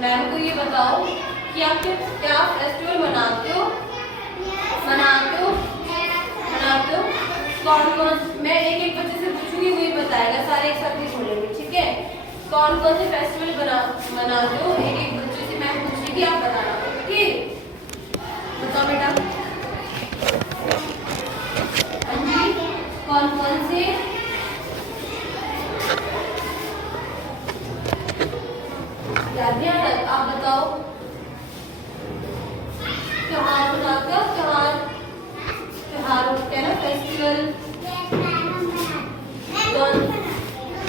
Ma'am को ये बताओ कि आप क्या फेस्टिवल मनाते हो? कौन कौन? मैं एक एक बच्चे से पूछूंगी, वही बताएगा, सारे एक साथ ही बोलेंगे, ठीक है? कौन कौन से फेस्टिवल मनाते हो? एक एक बच्चे से मैं पूछूंगी, आप बताना, ठीक? बताओ बेटा। अंजलि, कौन कौन से? याद नहीं आ रहा? आप बताओ। त्योहार मनाते हो? त्योहार होते हैं ना, फेस्टिवल।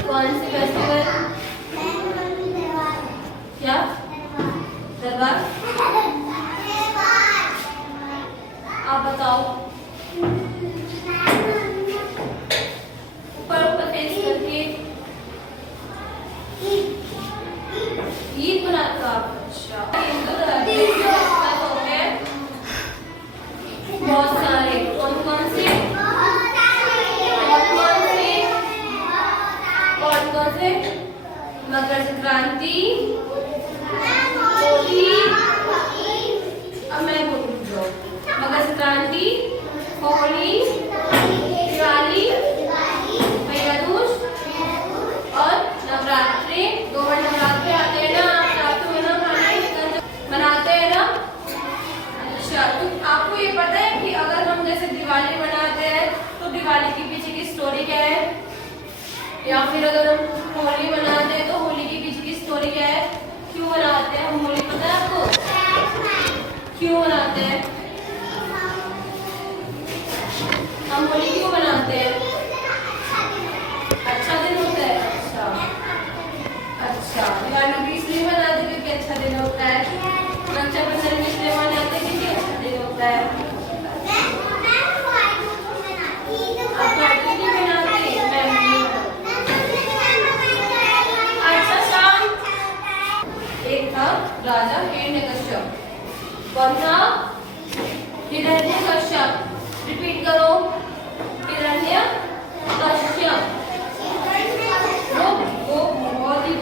कौन से फेस्टिवल? क्या? दरबार। आप बताओ। ऊपर फेस करके ईद मनाते हो आप? अच्छा। हिंदू होते हैं बहुत सारे। कौन कौन से? मकर संक्रांति, होली। अब मैं बोलूँ, मकर संक्रांति, होली, दिवाली, भैया दूज और नवरात्रि। दो बार नवरात्रि आते हैं ना, रातों में ना खाने मनाते हैं ना। अच्छा, तो आपको ये पता है कि अगर हम जैसे दिवाली मनाते हैं तो दिवाली के पीछे की स्टोरी क्या है? या फिर अगर हम होली मनाते हैं तो होली के पीछे की स्टोरी क्या है? क्यों मनाते हैं हम होली? पता है आपको क्यों मनाते हैं? हम होली क्यों मनाते हैं? अच्छा दिन होता है। अच्छा, दिवाली भी इसलिए मनाते हैं क्योंकि अच्छा दिन होता है। रक्षाबंधन भी इसलिए मनाते हैं क्योंकि अच्छा दिन होता है। राजा हिरण्यकश्यप। कौन था? हिरण्यकश्यप। रिपीट करो, हिरण्यकश्यप। वो बहुत ही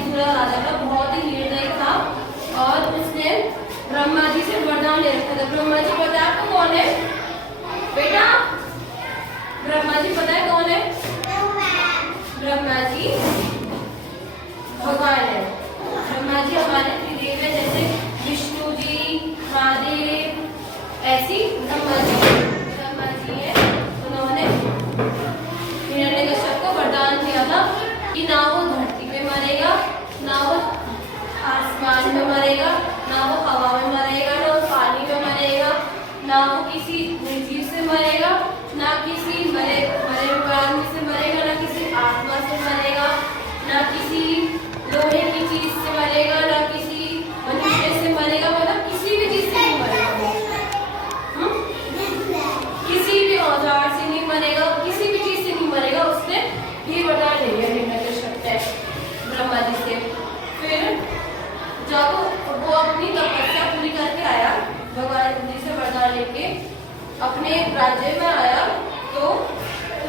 बुरा राजा था, बहुत ही निर्दयी था और उसने ब्रह्मा जी से वरदान ले रखा था। ब्रह्मा जी पता है आपको कौन है बेटा? ब्रह्मा जी पता है कौन है? ब्रह्मा जी भगवान है। ब्रह्मा जी हमारे त्रिदेव है, जैसे विष्णु जी, महादेव, ऐसी ब्रह्मा जी है। उन्होंने हिरण्यकश्यप को वरदान दिया था कि ना वो धरती पे मरेगा, ना वो आसमान में मरेगा, ना वो हवा में मरेगा, ना वो पानी में मरेगा, ना वो किसी जीव से मरेगा, ना किसी मरे हुए आदमी से मरेगा, ना किसी आत्मा से मरेगा, ना किसी लोहे की चीज से मरेगा, ना किसी मनुष्य से मरेगा, मतलब किसी भी चीज से नहीं मरेगा। किसी भी औजार से नहीं मरेगा, किसी भी चीज से नहीं मरेगा। उसने ये वरदान ले लिया हिरण्यकश्यप ने ब्रह्मा जी से। फिर जब वो अपनी तपस्या पूरी करके आया, भगवान जी से वरदान लेके अपने राज्य में आया, तो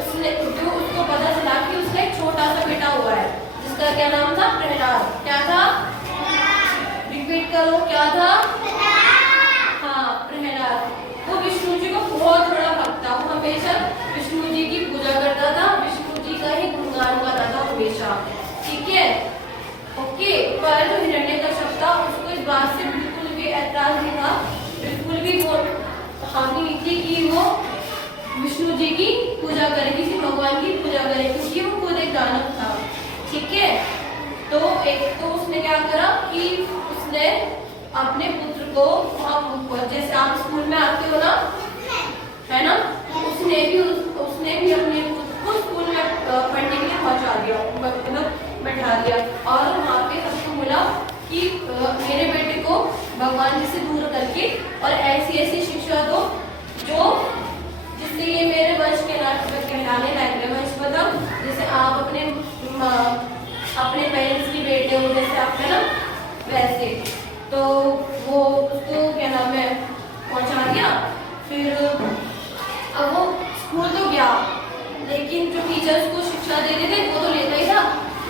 उसने जो उसको पता चला कि उसका एक छोटा सा बेटा हुआ है, जिसका क्या नाम था? प्रहलाद। क्या था? रिपीट करो, क्या था? हाँ, प्रहलाद। वो विष्णु जी को बहुत बड़ा भक्त था। वो हमेशा विष्णु जी की पूजा करता था, विष्णु जी का ही गुणगान गाता था हमेशा, ठीक है? ओके। पर जो हिरण्यकश्यप था उसको इस बात से बिल्कुल भी ऐतराज नहीं था, बिल्कुल भी वो हानि नहीं थी कि वो विष्णु जी की पूजा करे, किसी भगवान की पूजा करे, क्योंकि वो खुद एक दानव था, ठीक है? तो उसने क्या करा कि उसने अपने पुत्र को, जैसे आप स्कूल में आते हो ना, है ना, उसने भी अपने पुत्र को स्कूल में पढ़ने के लिए पहुंचा दिया, मतलब बैठा दिया, और वहाँ पे सबको बोला कि मेरे बेटे को भगवान जी से दूर करके और ऐसी शिक्षा दो जिससे ये मेरे वंश के कहलाने लायक है। वंश मतलब जैसे आप अपने पेरेंट्स की बेटे हो, जैसे आप है ना, वैसे। तो वो उसको क्या नाम है पहुंचा दिया। फिर अब वो स्कूल तो गया, लेकिन जो टीचर्स को शिक्षा देते थे वो तो लेता ही था,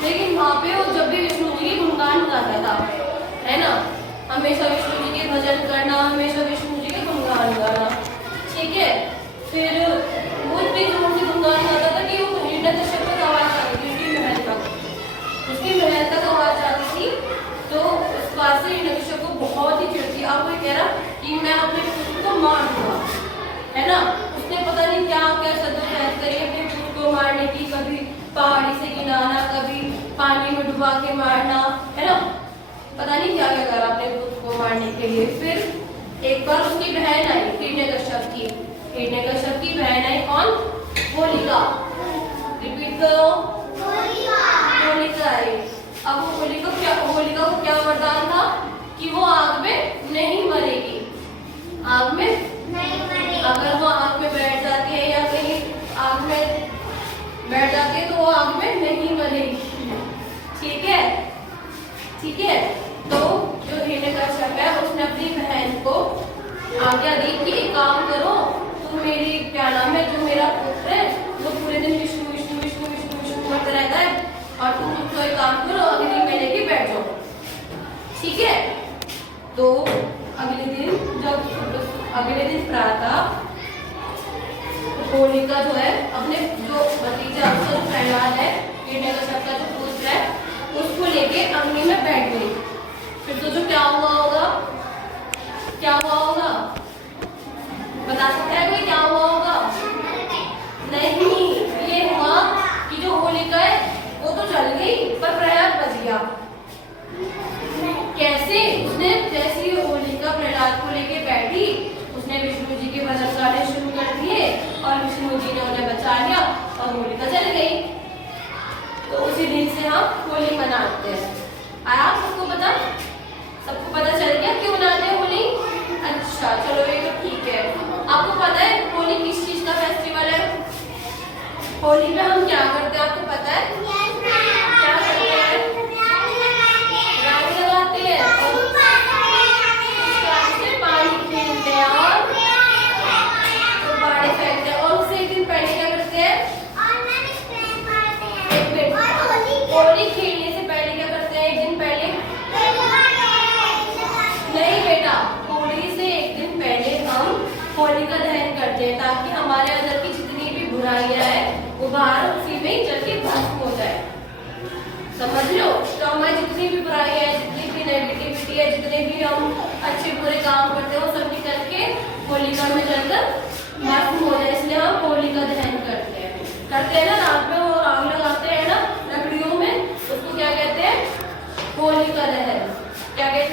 लेकिन वहाँ पे वो जब भी विष्णु जी की गुणगान गाता था डुबा के मारना, है ना, पता नहीं क्या क्या करा अपने पुत्र को मारने के लिए। फिर एक बार उसकी बहन आई, हिरण्यकश्यप की बहन आई, कौन? होलिका। रिपीट करो, होलिका आई। अब होलिका को क्या वरदान था कि वो आग में नहीं मरेगी, आग में नहीं मरेगी। अगर वो आग में बैठ जाती है या कहीं आग में बैठ जाती है तो वो आग में नहीं मरेगी। ठीक है, ठीक है। तो जो हिरण्यकश्यप है उसने अपनी बहन को आज्ञा दी कि एक काम करो, तुम मेरी क्या नाम है, जो मेरा पुत्र है वो पूरे दिन विष्णु विष्णु विष्णु विष्णु विष्णु करता रहता है, और तुम उसको एक काम करो, अग्नि में लेके बैठ जाओ। ठीक है। तो अगले दिन प्रातः होलिका जो है अपने जो भतीजा प्रहलाद है, हिरण्यकश्यप का जो पुत्र है, उसको लेके अग्नि में बैठ गई। फिर तो जो क्या हुआ होगा, बता सकता है कोई क्या हुआ होगा? नहीं, ये हुआ कि जो होलिका है वो तो जल गई पर प्रहलाद बच गया। कैसे? उसने जैसे ही होलिका प्रहलाद को लेके बैठी, उसने विष्णु जी के भजन गाने शुरू कर दिए और विष्णु जी ने उन्हें बचा लिया और होलिका जल गई। तो उसी दिन से हम होली मनाते हैं। आया सबको पता? सबको पता चल गया क्यों मनाते हैं होली? अच्छा, चलो ये तो ठीक है। आपको पता है होली किस चीज का फेस्टिवल है? होली में हम क्या करते हैं, आपको पता है? क्या करते हैं? रंग लगाते हैं और उससे पानी खेलते हैं और गुब्बारे फेंकते हैं। और उससे एक दिन पहले क्या करते हैं? एक मिनट, होली खेलने से पहले क्या करते हैं? एक दिन पहले नहीं बेटा, होली से एक दिन पहले हम होलिका दहन करते हैं ताकि हमारे अंदर की जितनी भी बुराइयां है वो बाहर उसी में ही जल के भस्म हो जाए। समझ लो? तो हमारी जितनी भी बुराई है, जितनी भी नेगेटिविटी है, जितने भी हम अच्छे बुरे काम करते हैं वो सब निकल के होलिका में जलकर भस्म हो जाए, इसलिए हम होलिका दहन करते हैं ना, रात में वो आग लगाते हैं ना लकड़ियों में, उसको क्या कहते हैं? होलिका दहन। क्या कहते हैं?